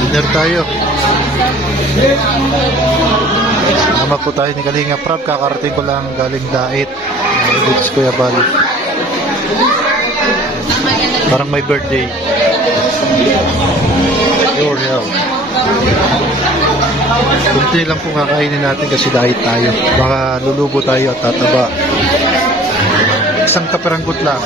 Dinner tayo. Sama po tayo ni Kalinga Prab. Kakarating ko lang galing Dait. Dito Kuya Bal. Parang may birthday. Your health. Kunti lang po kakainin natin kasi Dait tayo. Baka lulubo tayo at tataba. Isang kaperanggot lang.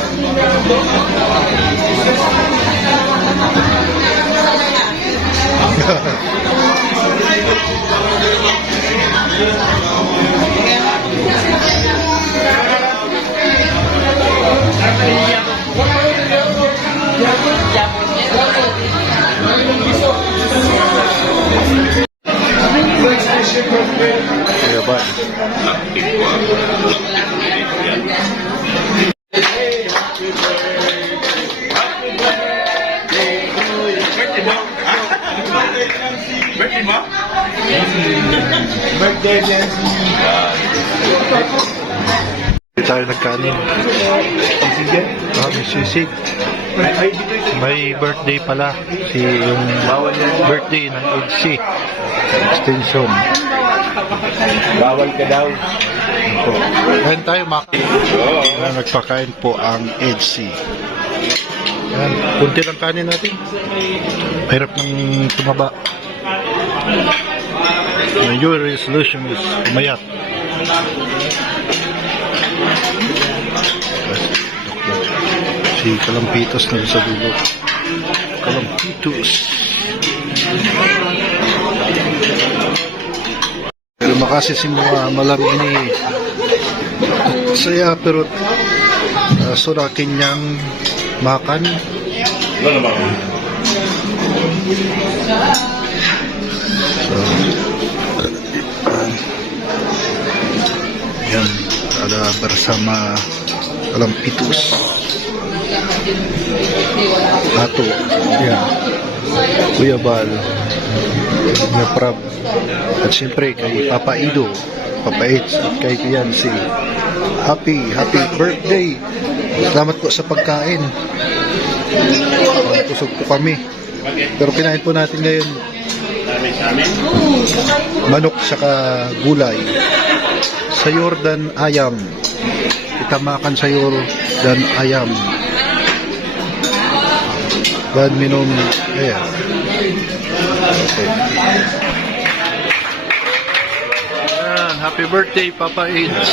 Kaya ba? Birthday mo? Birthday, Jency. Hindi tayo nagkanin. May sisig. May birthday pala. Yung birthday ng EDC. Extension. Bawal ka daw. Kain tayo, Maki. Nagpakain po ang EDC. Yan. Kunti lang kanin natin. Hirap ng tumaba. Your resolution is umayat. Si Kalampitos na sa dulo. Kalampitos. Pero makasisimula malam ini saya pero surakin niyang makan. So, yan ada bersama Kalampitos Ato ya Kuya Bal Kuya Prab at siyempre kay Papa Ido Papa H at kay Yancy. Happy birthday. Salamat po sa pagkain. Pusog po kami. Pero kinain po natin ngayon manok saka gulay. Sayur dan ayam. Kita makan sayur dan ayam. Dan minum air. Okay. Ayan, happy birthday Papa Ids.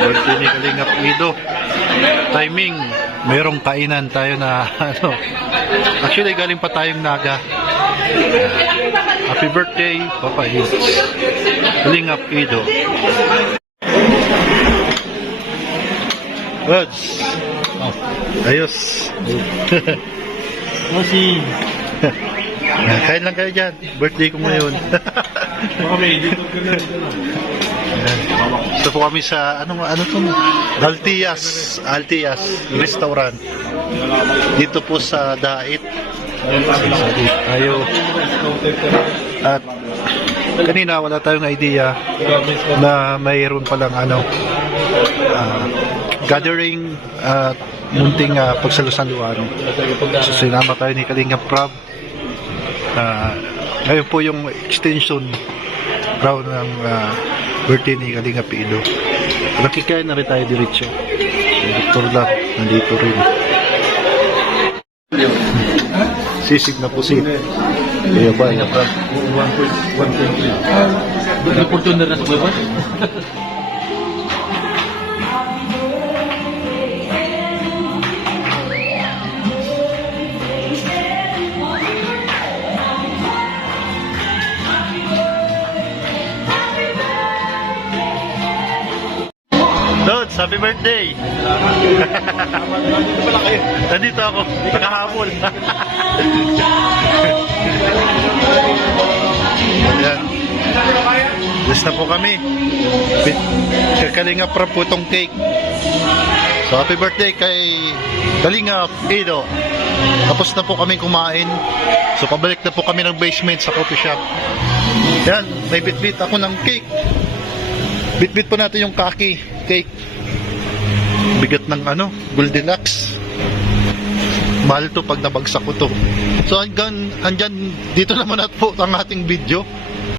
Birthday ni Kalingap Ido. Timing, mayroong kainan tayo na ano. Actually galing pa tayong Naga. Happy birthday Papa Ids. Kalingap Ido. Buds. Oh, ayos. Kasi Kain lang kayo dyan. Birthday ko ngayon. Ito po kami sa ano to? Altias Restaurant. Dito po sa Dait. Tayo. At kanina wala tayong idea na mayroon palang ano gathering at munting pagsalusaluan. So sinama tayo ni Kalingap Prab. Ngayon po yung extension raw ng birthday ni Kalingap Ido. Nakikain na rin tayo diretso. Dr. Lab nandito rin. Sisig na po si Kaya ba? 1.3. Fortuner na sa buwan. Lods, happy birthday! Nandito ako, nakahabol. Ayan. Bless na po kami. Kalingap Prab po itong cake. So happy birthday kay Kalingap Ido. Tapos na po kami kumain. So pabalik na po kami ng basement sa coffee shop. Yan, may bit-bit ako ng cake. Bit-bit po natin yung kaki cake. Bigat ng ano, Goldilocks. Mahal to pag nabagsak ko to. So andyan dito naman at po ang ating video.